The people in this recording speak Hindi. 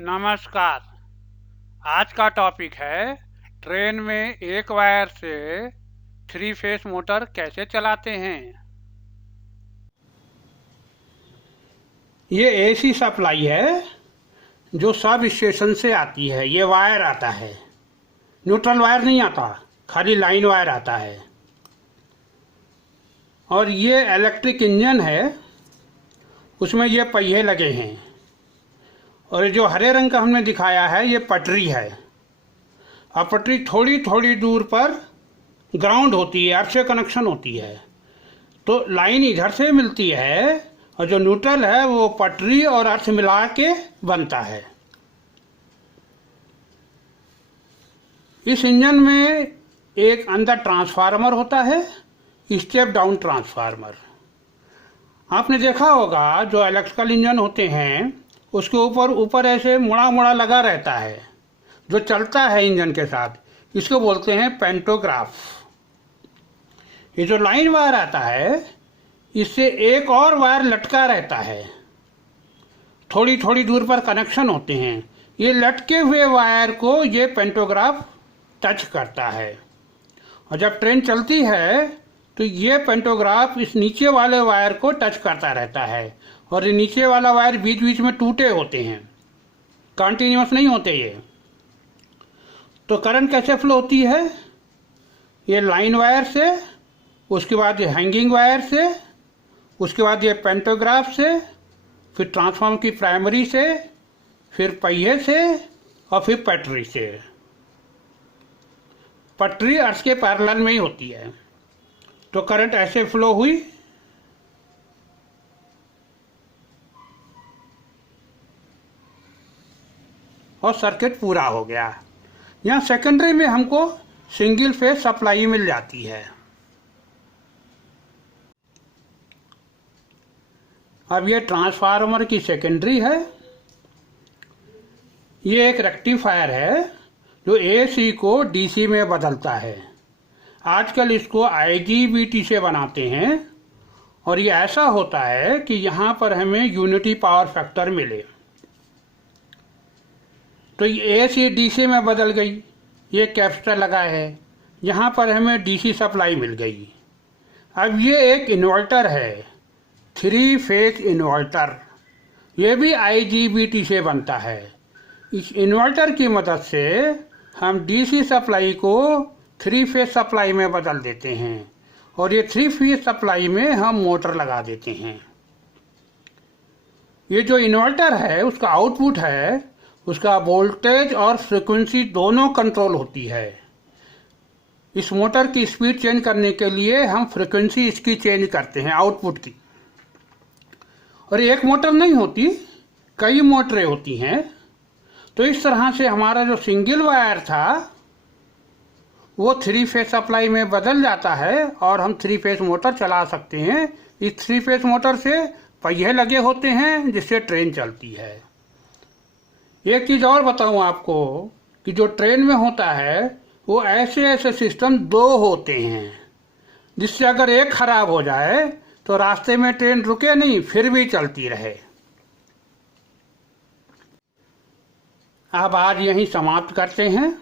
नमस्कार। आज का टॉपिक है ट्रेन में एक वायर से थ्री फेस मोटर कैसे चलाते हैं। ये एसी सप्लाई है जो सब स्टेशन से आती है। ये वायर आता है, न्यूट्रल वायर नहीं आता, खाली लाइन वायर आता है। और ये इलेक्ट्रिक इंजन है, उसमें ये पहिए लगे हैं। और जो हरे रंग का हमने दिखाया है ये पटरी है। अब पटरी थोड़ी थोड़ी दूर पर ग्राउंड होती है, अर्थ से कनेक्शन होती है, तो लाइन इधर से मिलती है और जो न्यूट्रल है वो पटरी और अर्थ मिला के बनता है। इस इंजन में एक अंदर ट्रांसफार्मर होता है, स्टेप डाउन ट्रांसफार्मर। आपने देखा होगा जो इलेक्ट्रिकल इंजन होते हैं उसके ऊपर ऐसे मुड़ा मुड़ा लगा रहता है जो चलता है इंजन के साथ, इसको बोलते हैं पेंटोग्राफ। ये जो लाइन वायर आता है इससे एक और वायर लटका रहता है, थोड़ी थोड़ी दूर पर कनेक्शन होते हैं। ये लटके हुए वायर को ये पेंटोग्राफ टच करता है और जब ट्रेन चलती है तो ये पेंटोग्राफ इस नीचे वाले वायर को टच करता रहता है। और ये नीचे वाला वायर बीच बीच में टूटे होते हैं, कंटिन्यूस नहीं होते ये। तो करंट कैसे फ्लो होती है? ये लाइन वायर से, उसके बाद ये हैंगिंग वायर से, उसके बाद ये पेंटोग्राफ से, फिर ट्रांसफार्मर की प्राइमरी से, फिर पहिए से और फिर पटरी से। पटरी अर्थ के पैरेलल में ही होती है, तो करंट ऐसे फ्लो हुई। और सर्किट पूरा हो गया। यहाँ सेकेंडरी में हमको सिंगल फेज सप्लाई मिल जाती है। अब ये ट्रांसफार्मर की सेकेंडरी है। ये एक रेक्टिफायर है जो एसी को डीसी में बदलता है। आजकल इसको आईजीबीटी से बनाते हैं और ये ऐसा होता है कि यहाँ पर हमें यूनिटी पावर फैक्टर मिले। तो ये एसी डीसी में बदल गई, ये कैपेसिटर लगा है, यहाँ पर हमें डीसी सप्लाई मिल गई। अब ये एक इन्वर्टर है, थ्री फेज इन्वर्टर। ये भी आईजीबीटी से बनता है। इस इन्वर्टर की मदद से हम डीसी सप्लाई को थ्री फेज सप्लाई में बदल देते हैं और ये थ्री फेज सप्लाई में हम मोटर लगा देते हैं। ये जो इन्वर्टर है उसका आउटपुट है, उसका वोल्टेज और फ्रीक्वेंसी दोनों कंट्रोल होती है। इस मोटर की स्पीड चेंज करने के लिए हम फ्रीक्वेंसी इसकी चेंज करते हैं, आउटपुट की। और एक मोटर नहीं होती, कई मोटरें होती हैं। तो इस तरह से हमारा जो सिंगल वायर था वो थ्री फेज सप्लाई में बदल जाता है और हम थ्री फेज मोटर चला सकते हैं। इस थ्री फेज मोटर से पहिए लगे होते हैं जिससे ट्रेन चलती है। एक चीज़ और बताऊं आपको कि जो ट्रेन में होता है वो ऐसे ऐसे सिस्टम दो होते हैं जिससे अगर एक खराब हो जाए तो रास्ते में ट्रेन रुके नहीं, फिर भी चलती रहे। अब आज यहीं समाप्त करते हैं।